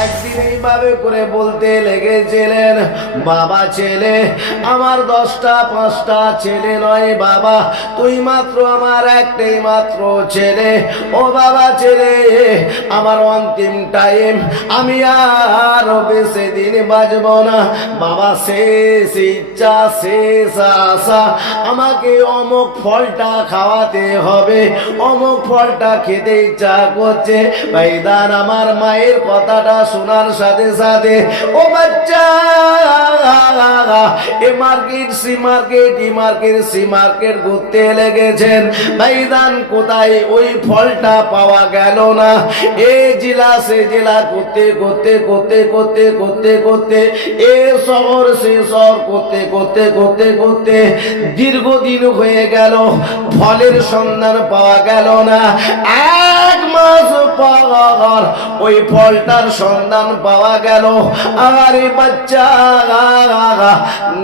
accident এইভাবে করে বলতে লেগেছিলেন, বাবা ছেলে, আমার দশটা, পাঁচটা ছেলে নয় বাবা, তুই মাত্র আমার একটাই মাত্র ছেলে। ও বাবা ছেলে, আমার অন্তিম টাইম, আমি আর বেশি দিন বাঁচব না। বাবা, শেষ ইচ্ছা, শেষ আশা, আমাকে অমুক ফলটা খাওয়াতে হবে। অমুক ফলটা খেতে ইচ্ছা করছে। ভাইদান আমার মায়ের কথাটা শোনার সাথে সাথে ও বাচ্চা, A market, C market, E market, C market ঘুরতে লেগেছেন। ভাইদান কোথায় ওই ফলটা পাওয়া গেল না? এ জেলা, সে জেলা করতে করতে করতে করতে করতে করতে এ শহর, সে শহর করতে করতে করতে করতে দীর্ঘদিন হয়ে গেল, ফলের সন্ধান পাওয়া গেল না। এক মাস পর ওই ফলটার সন্ধান পাওয়া গেল। আরে বাচ্চা,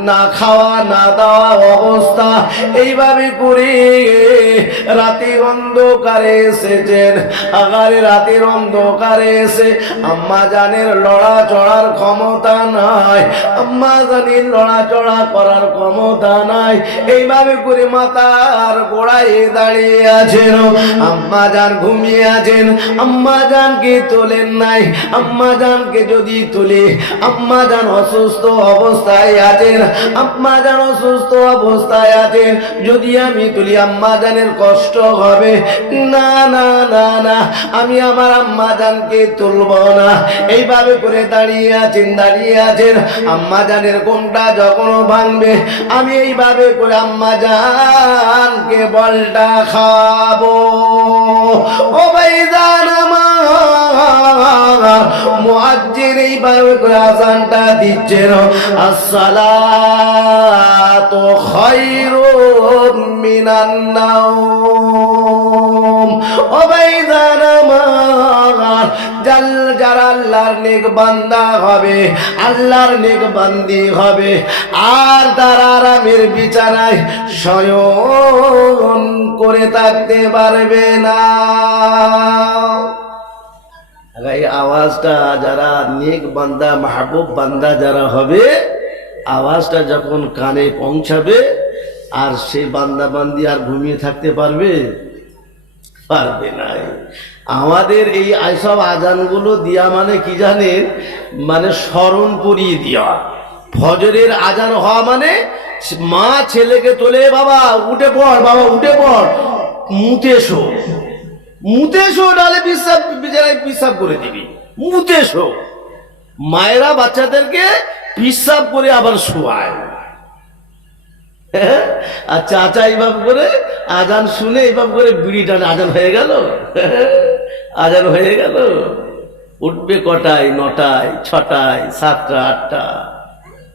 না খাওয়া, না দেওয়া অবস্থা। এইভাবে করে রাতের অন্ধকারে এসেছেন। আগারে রাতের অন্ধকারে এসে আম্মা জানের লড়া চড়ার ক্ষমতা নাই। আম্মা জানির লড়া চড়া করার ক্ষমতা নাই। এইভাবে করে মাতার গোড়ায় দাঁড়িয়ে আছেন। আম্মা জান ঘুমিয়ে আছেন। আম্মা জানকে তোলেন নাই। আম্মা জানকে যদি তুলে, আম্মা জান অসুস্থ অবস্থায় আছেন, আম্মা জান অসুস্থ অবস্থায় আছেন, যদি আমি তুলি, আম্মা জানের কষ্ট হবে। না না না না, আমি আমার আম্মা জানকে তুলব না। এইভাবে করে দাঁড়িয়ে আছেন দাঁড়িয়ে আছেন। আম্মা জানের কোনটা যখন ভাঙবে, আমি এইভাবে করে আম্মা জানকে বলটা খাব। ও ভাই জান আমার মুআজ্জির এইভাবে করে আজানটা দিচ্ছেন। আসসালাতু খায়রুম মিনান নাওম। ও ভাইজান আমার জাল যারা আল্লাহর নেক বান্দা হবে, আল্লাহর নেক বান্দি হবে, আর তারা আরামের বিছানায় শয়ন করে থাকতে পারবে না। এই আওয়াজটা যারা নেক বান্দা, মাহবুব বান্দা যারা হবে, আওয়াজটা যখন কানে পৌঁছাবে, আর সেই বান্দা বান্দি আর ঘুমিয়ে থাকতে পারবে পারবে না আমাদের এই সব আজানগুলো দিয়া মানে কি জানেন? মানে স্মরণ করিয়ে দেওয়া ফজরের আজান হওয়া মানে মা ছেলেকে তোলে, বাবা, উঠে পড়, বাবা, উঠে পড়, মুতে শো। মুতে শো ডালে বিশ্বাস বিছানায় বিশ্বাস করে দিবি। মুতে শো। মায়েরা বাচ্চাদেরকে পিসাব করে আবার শোয়ায়? আর চাচা এইভাবে করে আজান শুনে এইভাবে করে বিড়ি টানে, আজান হয়ে গেল? আজান হয়ে গেল? উঠবে কটায়? নটায়? ছটায়? সাতটা? আটটা?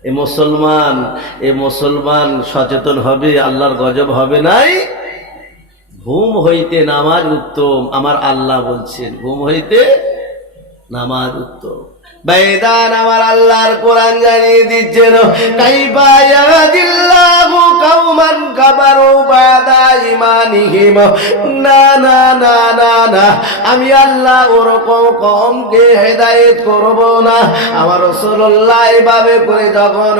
এ মুসলমান এ মুসলমান সচেতন হবে, আল্লাহর গজব হবে নাই? ঘুম হইতে নামাজ উত্তম আমার আল্লাহ বলছেন ঘুম হইতে নামাজ উত্তম। বেদান আমার আল্লাহর কোরআন জানিয়ে না আমি আল্লাহ ওরকম কমকে করব না। আমার এভাবে করে যখন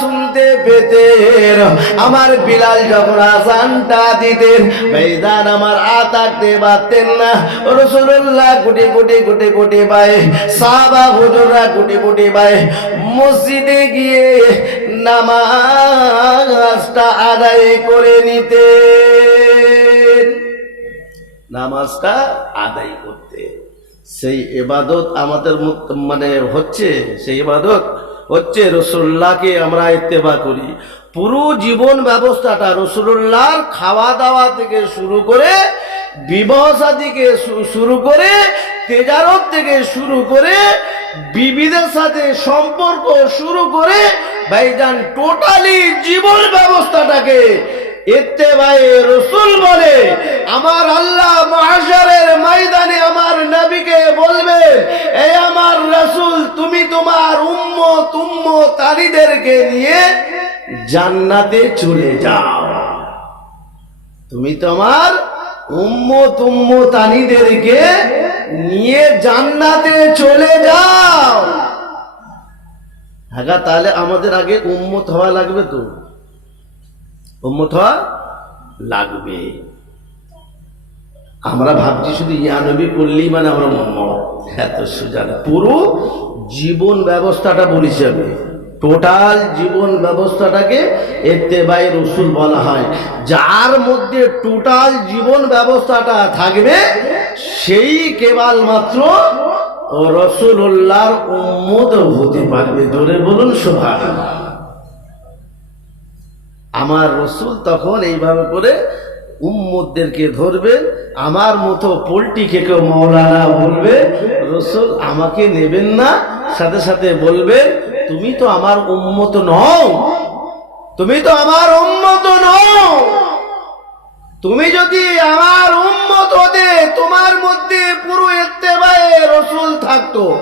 শুনতে পেতেন, আমার বিলাল যখন আজানটা দিতেন, বেদান আমার আতাকতে পারতেন না। রসুল্লাহ কোটি কোটি কোটি কোটি পায় সাবা হুজুররা কোটি কোটি পায় মসজিদে গিয়ে নামাজটা আদায় করে নিতে নামাজটা আদায় করতে। সেই এবাদত আমাদের মানে হচ্ছে, সেই এবাদত হচ্ছে রসুল্লাহকে আমরা ইত্তেবা করি। পুরো জীবন ব্যবস্থাটা রসুল্লাহর খাওয়া দাওয়া থেকে শুরু করে বিবাহ থেকে শুরু করে, তেজারত থেকে শুরু করে, বিবিদের সাথে সম্পর্ক শুরু করে, ভাইজান টোটালি জীবন ব্যবস্থাটাকে ভাই রসুল বলে, আমার আল্লাহ মহাশারের ময়দানে আমার নবীকে বলবে এই আমার রসুল, তুমি তোমার উম্ম তুম্ম তারিদেরকে নিয়ে জান্নাতে চলে যাও। তুমি তোমার উম্ম তুম্ম তানিদেরকে নিয়ে জান্নাতে চলে যাও। হ্যাঁ তাহলে আমাদের আগে উম্মত হওয়া লাগবে তো? উম্মত হওয়া লাগবে। আমরা ভাবছি শুধু ইয়ানবি করলেই মানে আমরা মোহাম্মদ এত সুজান, পুরো জীবন ব্যবস্থাটা বলেছি আমি। টোটাল জীবন ব্যবস্থাটাকে এত্তেবাই রসুল বলা হয়। যার মধ্যে টোটাল জীবন ব্যবস্থাটা থাকবে, সেই কেবলমাত্র রসুল্লাহর উম্মত হতে পারবে। ধরে বলুন সোভাগ আমার রসুল তখন এইভাবে করে উম্মদদেরকে ধরবে, আমার মতো পোলট্রি খেকে মৌলানা বলবে, রসুল আমাকে নেবেন না, সাথে সাথে বলবে তুমি তো আমার উম্মত নও। তুমি তো আমার উম্মত নও। তুমি যদি আমার উম্মত হতে, তোমার মধ্যে পুরো এত্তেবায়ে রসুল থাকতো।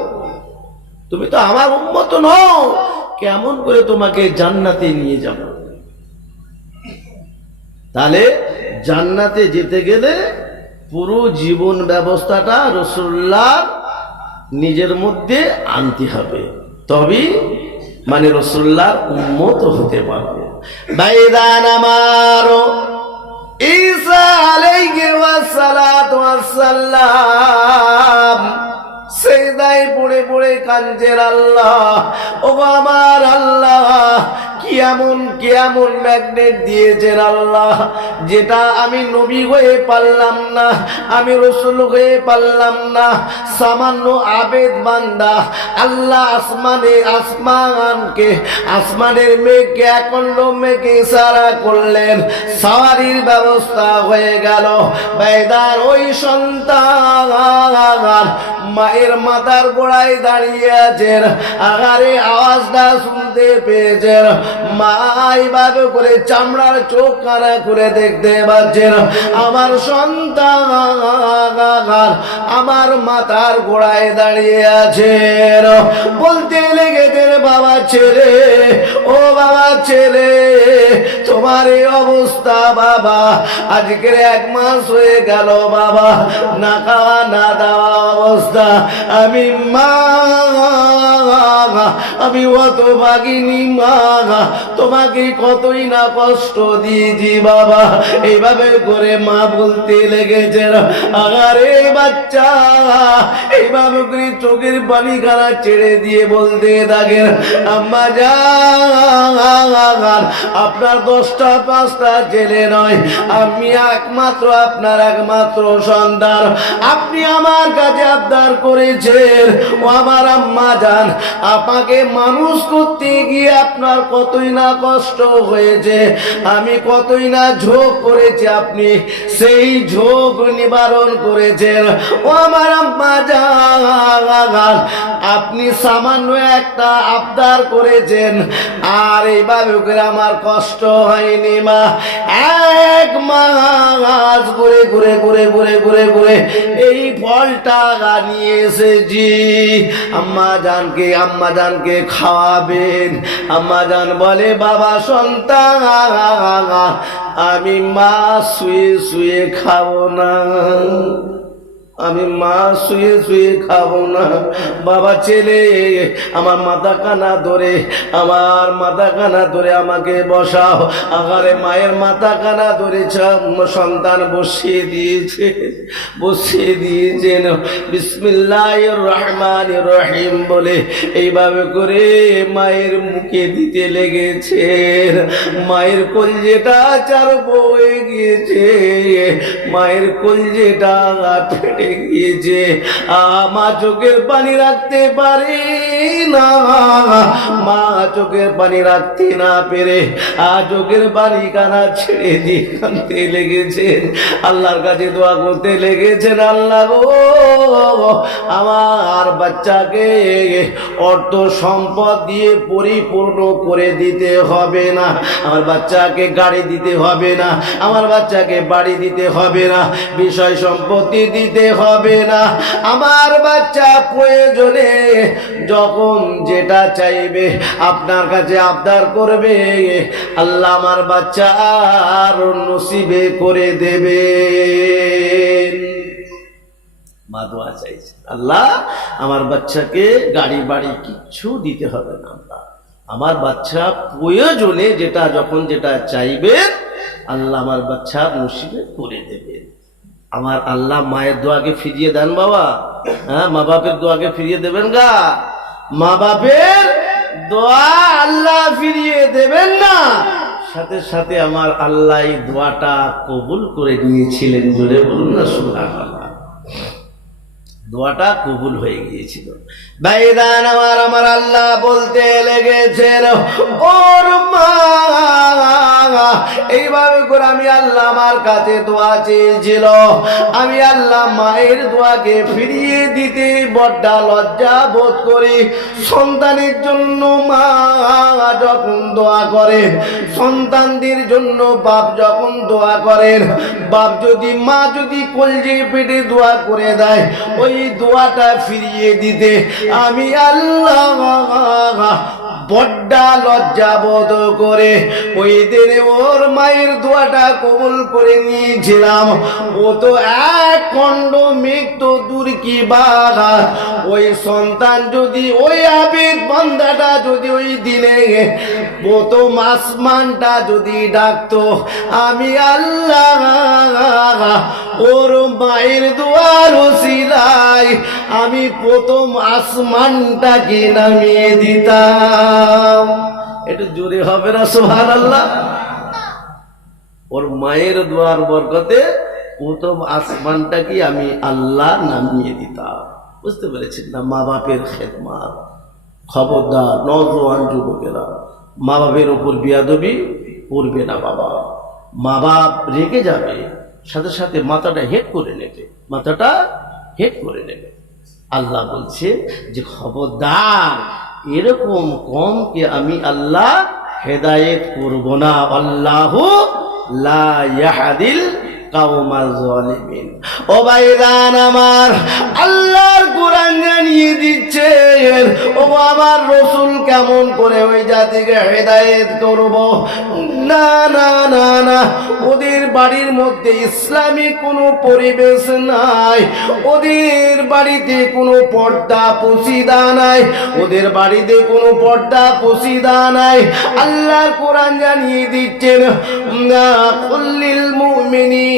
তুমি তো আমার উন্মত নও। কেমন করে তোমাকে জান্নাতে নিয়ে যাব? তাহলে জান্নাতে যেতে গেলে পুরো জীবন ব্যবস্থাটা রসুল্লাহ নিজের মধ্যে আনতে হবে। তবে মানে রসুল্লাহর উন্মত হতে পারবে। বাইদান আমার ঈসা আলাইহি ওয়াসসালাতু ওয়াসসালাম সেদাই পড়ে পড়ে কাঞ্জের আল্লাহ ও আমার আল্লাহ এমন কি এমন ম্যাগনেট দিয়েছেন আল্লাহ। যেটা আমি নবী হয়ে পারলাম না, আমি রসুল হয়ে পারলাম না। সামান্য আবেদ বান্দা, আল্লাহ আসমানে আসমানকে, আসমানের মেঘকে একন্ড মেঘকে ইশারা করলেন। সাওয়ারির ব্যবস্থা হয়ে গেল। বেদার ওই সন্তান মায়ের মাথার গোড়ায় দাঁড়িয়ে আছেন। আগারে আওয়াজটা শুনতে পেয়েছেন। মা এইভাবে করে চামড়ার চোখ কানা করে দেখতে পাচ্ছেন। আমার সন্তান আমার মাথার গোড়ায় দাঁড়িয়ে আছেন। বলতে লেগেছেন, বাবা ছেলে, ও বাবা ছেলে, তোমার এই অবস্থা বাবা, আজকের এক মাস হয়ে গেল বাবা, না খাওয়া না দেওয়া অবস্থা। আমি মা, আমি অত ভাগিনি মা, তোমাকে কতই না কষ্ট দিয়েছি বাবা। এইভাবে করে মা বলতে লেগেছে আরে বাচ্চা, এইভাবে করে চোখের পানি খানা ছেড়ে দিয়ে বলতে থাকেন আম্মা যান আপনার দশটা, পাঁচটা ছেলে নয়, আমি একমাত্র, আপনার একমাত্র সন্তান। আপনি আমার কাছে আবদার করেছেন। ও আমার আম্মা যান আপনাকে মানুষ করতে গিয়ে আপনার কতই না কষ্ট হয়েছে, আমি কতই না ঝোঁক করেছি আপনি সেই ঝোঁক নিবারণ করেছেন। ও আমার আম্মা যান আপনি সামান্য একটা আবদার করেছেন, আর এইভাবে করে আমার কষ্ট হয়নি মা। এক মাস ঘুরে ঘুরে ঘুরে ঘুরে ঘুরে ঘুরে এই ফলটা নিয়ে এসেছি আম্মা জানকে আম্মা জানকে খাওয়াবেন। আম্মা জান বলে, বাবা সন্তান, আমি মা শুয়ে শুয়ে খাব না। আমি মা শুয়ে শুয়ে খাব না। বাবা, ছেলে, আমার মাথা কানা ধরে, আমার মাথা কানা ধরে আমাকে বসাও। আগারে মায়ের মাথা কানা ধরে সন্তান বসিয়ে দিয়েছে, বসিয়ে দিয়েছেন বিসমিল্লাহ রহমান রহিম বলে এইভাবে করে মায়ের মুখে দিতে লেগেছে। মায়ের কলজেটা চার বয়ে গিয়েছে। মায়ের কলজেটা ফেটে গিয়েছে মা চোখের পানি রাখতে পারি না, মা চোখের পানি রাখতে না পেরে কানা ছেড়ে দিয়ে লেগেছেন। আল্লাহর কাছে দোয়া করতে লেগেছেন, আল্লাহ গো, আমার বাচ্চাকে অর্থ সম্পদ দিয়ে পরিপূর্ণ করে দিতে হবে না, আমার বাচ্চাকে গাড়ি দিতে হবে না, আমার বাচ্চাকে বাড়ি দিতে হবে না, বিষয় সম্পত্তি দিতে হবে না। আমার বাচ্চা প্রয়োজনে যখন যেটা চাইবে আপনার কাছে আবদার করবে, আল্লাহ আমার বাচ্চা আর নসিবে করে দেবে মা চাইছে আল্লাহ আমার বাচ্চাকে গাড়ি বাড়ি কিচ্ছু দিতে হবে না আল্লাহ। আমার বাচ্চা প্রয়োজনে যেটা, যখন যেটা চাইবেন আল্লাহ আমার বাচ্চা নসিবে করে দেবেন। আমার আল্লাহ মায়ের দোয়াকে ফিরিয়ে দেন বাবা। হ্যাঁ মা বাপের দোয়াকে ফিরিয়ে দেবেন গা। মা বাপের দোয়া আল্লাহ ফিরিয়ে দেবেন না। সাথে সাথে আমার আল্লাহ দোয়াটা কবুল করে নিয়েছিলেন। জোরে বলুন না সুবহানাল্লাহ। দোয়াটা কবুল হয়ে গিয়েছিল। বাইদান আমার আমার আল্লাহ বলতে লেগেছেন, ওর মা এইভাবে করে আমি আল্লাহ আমার কাছে দোয়া চেয়েছিল। আমি আল্লাহ মায়ের দোয়াকে ফিরিয়ে দিতে বড্ডা লজ্জা বোধ করি। সন্তানের জন্য মা যখন দোয়া করেন, সন্তানদের জন্য বাপ যখন দোয়া করেন, বাপ যদি মা যদি কলজে পেটে দোয়া করে দেয়, ওই দোয়াটা ফিরিয়ে দিতে আমি আল্লাহ বড্ডা লজ্জা বোধ করে ওই দিনে ওর মায়ের দোয়াটা কবুল করে নিয়েছিলাম। ও তো এক খণ্ড মেঘ তো দূর কি বাঘা ওই সন্তান যদি ওই আবেদ বান্দাটা যদি ওই দিনে প্রথম আসমানটা যদি ডাকতো, আমি আল্লাহ ওর মায়ের দুয়ার ওসিলাই আমি প্রথম আসমানটাকে নামিয়ে দিতাম। এটা জোরে হবে না সোহান আল্লাহ ওর মায়ের দুয়ার বরকতে প্রথম আসমানটাকে আমি আল্লাহ নামিয়ে দিতাম। বুঝতে পেরেছেন না? মা বাপের খেদমাত। খবরদার, নজওয়ান যুবকেরা। মা বাপের ওপর বিয়াদবি করবে না বাবা। মা বাপ রেগে যাবে। সাথে সাথে মাথাটা হেট করে নেবে। মাথাটা হেট করে নেবে। আল্লাহ বলছে যে, খবরদার, এরকম কমকে আমি আল্লাহ হেদায়েত করব না। আল্লাহ ইয়াহদিল আমার কোরআন ও কেমন করে ওই জাতিকে হেদায়েত না না না না, ওদের বাড়ির মধ্যে ইসলামিক কোনো পরিবেশ নাই, ওদের বাড়িতে কোনো পর্দা পুশিদা নাই, ওদের বাড়িতে কোনো পর্দা পুশিদা নাই। আল্লাহর কোরআন জানিয়ে দিচ্ছেন, না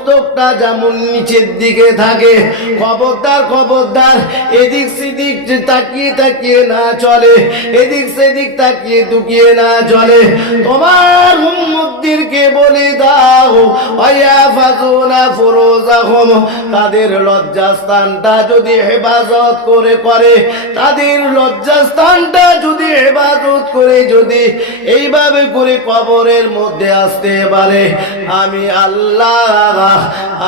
মস্তকটা যেমন নিচের দিকে থাকে, খবরদার খবরদার, এদিক সেদিক তাকিয়ে তাকিয়ে না চলে, এদিক সেদিক তাকিয়ে দুকিয়ে না চলে। তোমার উম্মতদেরকে বলে দাও তাদের লজ্জাস্থানটা যদি হেফাজত করে করে, তাদের লজ্জাস্থানটা যদি হেফাজত করে যদি এইভাবে করে কবরের মধ্যে আসতে পারে। আমি আল্লাহ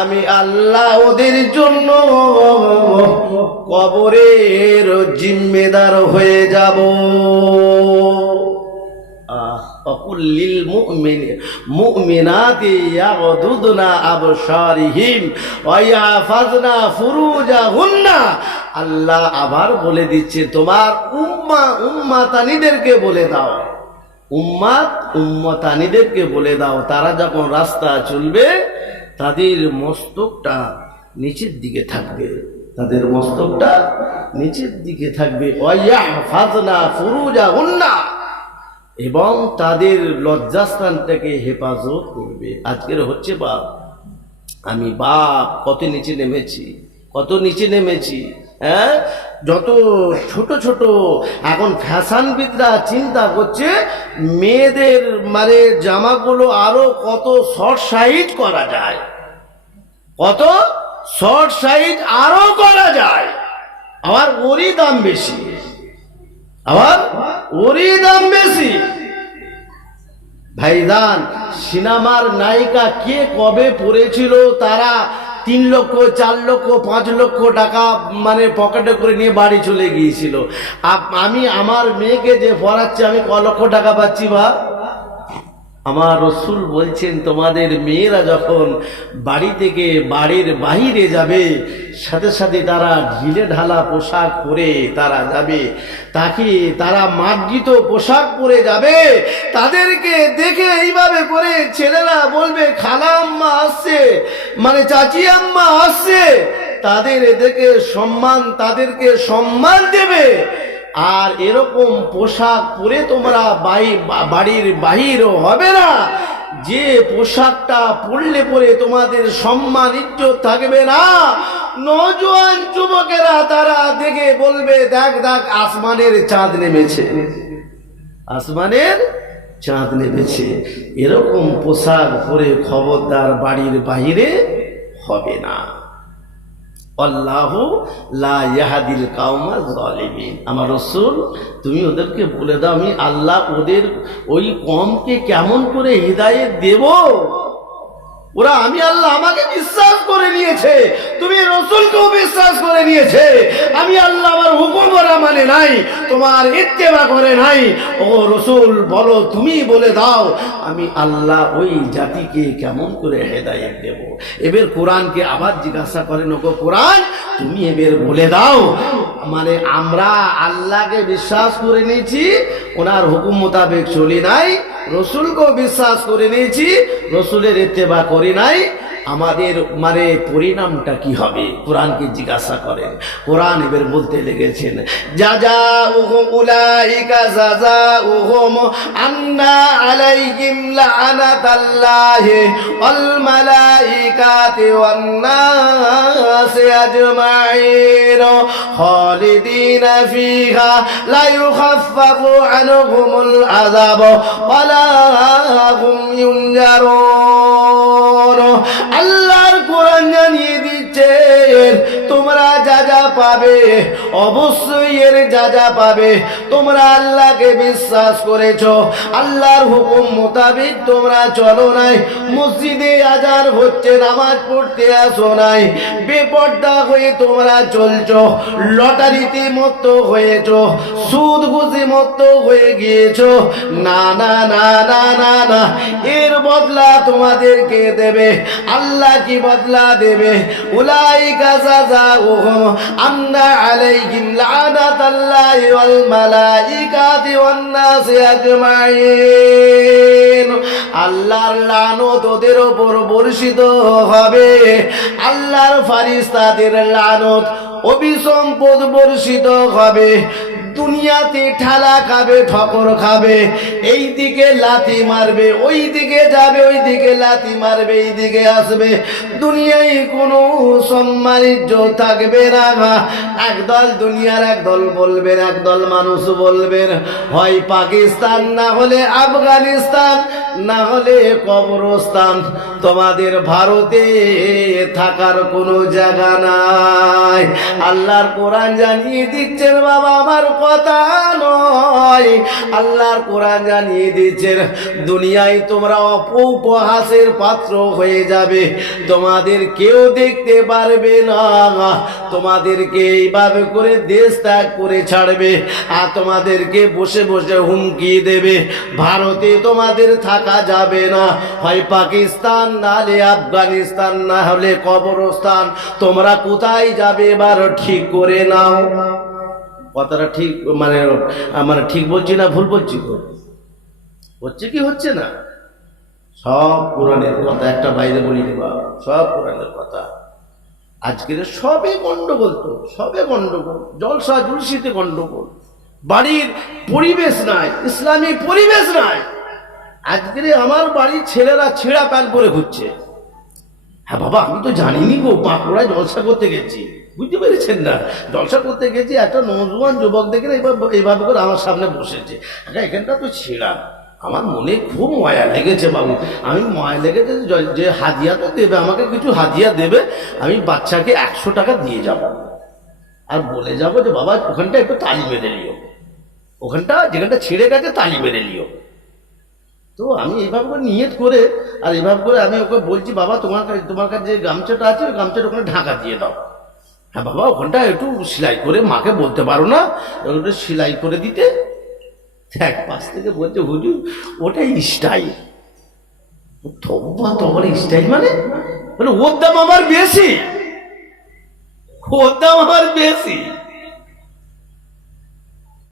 আমি আল্লাহ ওদের জন্য কবরের জিম্মেদার হয়ে যাব। আল্লাহ আবার বলে দিচ্ছে, তোমার উম্মা উম্মাতানিদেরকে বলে দাও। উম্মাত তানিদেরকে বলে দাও, তারা যখন রাস্তা চলবে তাদের মস্তকটা নিচের দিকে থাকবে। তাদের মস্তকটা নিচের দিকে থাকবে। এবং তাদের লজ্জাস্থান থেকে হেফাজত করবে। আজকের হচ্ছে বাপ। আমি বাপ, কত নিচে নেমেছি, কত নিচে নেমেছি হ্যাঁ? যত ছোট ছোট। এখন ফ্যাশনবিদরা চিন্তা করছে, মেয়েদের মানে জামাগুলো আরও কত শর্ট সাইজ করা যায়। কত? শর্ট সাইজ আরও করা যায়। আবার ওরই দাম বেশি। আবার ওরই দাম বেশি। ভাইদান সিনেমার নায়িকা কে কবে পড়েছিল তারা তিন লক্ষ, চার লক্ষ, পাঁচ লক্ষ টাকা মানে পকেটে করে নিয়ে বাড়ি চলে গিয়েছিল। আমি, আমার মেয়েকে যে পড়াচ্ছি, আমি ক লক্ষ টাকা পাচ্ছি বা আমার রসুল বলছেন, তোমাদের মেয়েরা যখন বাড়ি থেকে বাড়ির বাহিরে যাবে, সাথে সাথে তারা ঢিলে ঢালা পোশাক পরে তারা যাবে। তাকে তারা মার্জিত পোশাক পরে যাবে। তাদেরকে দেখে এইভাবে করে ছেলেরা বলবে, খালা আম্মা আসছে মানে চাচি আম্মা আসছে। তাদের এদেরকে সম্মান, তাদেরকে সম্মান দেবে। আর এরকম পোশাক পরে তোমরা বাড়ির বাহিরও হবে না। যে পোশাকটা পরলে পরে তোমাদের সম্মান, ইজ্জত থাকবে না। নজওয়ান যুবকেরা তারা দেখে বলবে, দেখ দেখ, আসমানের চাঁদ নেমেছে। আসমানের চাঁদ নেমেছে। এরকম পোশাক পরে খবরদার বাড়ির বাহিরে হবে না। আল্লাহ লা ইয়াহাদিল কাউমা জালিমিন আমার রসুল, তুমি ওদেরকে বলে দাও, আমি আল্লাহ ওদের ওই কমকে কেমন করে হৃদায়ত দেব? ওরা আমি আল্লাহ আমাকে বিশ্বাস করে নিয়েছে। তুমি রসুলকেও বিশ্বাস করে নিয়েছে। আমি আল্লাহ আমার হুকুম ওরা মানে নাই, তোমার ইত্তেবা করে নাই। ও রসুল, বলো তুমি বলে দাও, আমি আল্লাহ ওই জাতিকে কেমন করে হেদায়েত দেব? এবার কোরআনকে আবার জিজ্ঞাসা করেন, ওগো কোরআন, তুমি এবার বলে দাও মানে আমরা আল্লাহকে বিশ্বাস করে নিয়েছি, ওনার হুকুম মোতাবেক চলি নাই, রসুলকেও বিশ্বাস করে নিয়েছি, রসুলের ইত্তেবা করি নাই আমাদের মানে পরিণামটা কি হবে? কোরআনকে জিজ্ঞাসা করেন। কোরআন এবার বলতে লেগেছেন যা যা উহুম উলাইকা যা যা উহুম আন্না আলাইহিম লানাতাল্লাহি ওয়াল মালাইকাতি ওয়ান নাসি আজমাইন, খালিদিনা ফিহা লা ইউখাফফাফু আনহুমুল আযাব ওয়ালা হুম পাবে, অবশ্যই এর যা যা পাবে। তোমরা আল্লাহকে বিশ্বাস করেছ, আল্লাহর হুকুম মোতাবেক তোমরা চলো নাই। মসজিদে আজান হচ্ছে, নামাজ পড়তে আসো নাই। বেপর্দা হয়ে তোমরা চলছো, লটারিতে মত হয়েছো সুদ ঘুষি মত হয়ে গিয়েছো। না না না না না না, এর বদলা তোমাদেরকে দেবে। আল্লাহ কি বদলা দেবে? উলাই কাজা ওহম আল্লাহর লানত ওদের ওপর বর্ষিত হবে। আল্লাহর ফারিস্তাদের লানত অভিসম্পদ বর্ষিত হবে। দুনিয়াতে ঠালা খাবে, ঠকর খাবে। এই দিকে লাথি মারবে ওই দিকে যাবে ওই দিকে লাথি মারবে এই দিকে আসবে। দুনিয়ায় কোনো সম্মান, ইজ্জত থাকবে না একদল দুনিয়ার একদল বলবেন, একদল মানুষ বলবেন, হয় পাকিস্তান, না হলে আফগানিস্তান, না হলে কবরস্থান। তোমাদের ভারতে থাকার কোনো জায়গা নাই। আল্লাহর কোরআন জানিয়ে দিচ্ছেন, বাবা, আমার কথা নয়। আল্লাহর কোরআন জানিয়ে দিচ্ছেন দুনিয়ায় তোমরা অপৌপহাসের পাত্র হয়ে যাবে। তোমাদের কেউ দেখতে পারবে না। তোমাদেরকে এইভাবে করে দেশ ত্যাগ করে ছাড়বে আর তোমাদেরকে বসে বসে হুমকি দেবে। ভারতে তোমাদের থাকা যাবে না। হয় পাকিস্তান নাহলে আফগানিস্তান, না হলে কবরস্থান। তোমরা কোথায় যাবে এবার ঠিক করে নাও। কথাটা ঠিক মানে মানে ঠিক বলছি না ভুল বলছি? তো হচ্ছে কি হচ্ছে না? সব কোরআনের কথা, একটা বাইরে বলি দেবা, সব কোরআনের কথা। আজকের সবে গন্ডগোল তো, সবে গন্ডগোল। জলসা জুলসিতে গন্ডগোল। বাড়ির পরিবেশ নাই, ইসলামী পরিবেশ নাই। আজকের আমার বাড়ির ছেলেরা ছেঁড়া প্যান্ট করে ঘুরছে। হ্যাঁ বাবা, আমি তো জানিনি গো, বাঁকুড়ায় জলসা করতে গেছি। বুঝতে পেরেছেন না? জলসা করতে গেছি, একটা নজওয়ান যুবক দেখে এইভাবে করে আমার সামনে বসেছে। আচ্ছা এখানটা তো ছেঁড়া। আমার মনে খুব ময়া লেগেছে বাবু। আমি ময়া লেগেছে যে- হাদিয়া তো দেবে, আমাকে কিছু হাদিয়া দেবে, আমি বাচ্চাকে একশো টাকা দিয়ে যাব। আর বলে যাব যে, বাবা, ওখানটা একটু তালি মেরে নিও। ওখানটা যেখানটা ছিঁড়ে গেছে, তালি মেরে নিও। তো আমি এইভাবে করে নিয়ত করে, আর এইভাবে করে আমি ওকে বলছি, বাবা, তোমার তোমার কাছে যে গামছাটা আছে, ওই গামছাটা ওখানে ঢাকা দিয়ে দাও। হ্যাঁ বাবা ওখানটা একটু সেলাই করে মাকে বলতে পারো না? ওটা সেলাই করে দিতে। এক পাশ থেকে বলছে, হুজুর, ওটাই স্টাইল তব্বা তোমার স্টাইল মানে? মানে ওর দাম আমার বেশি। ওর দাম আমার বেশি।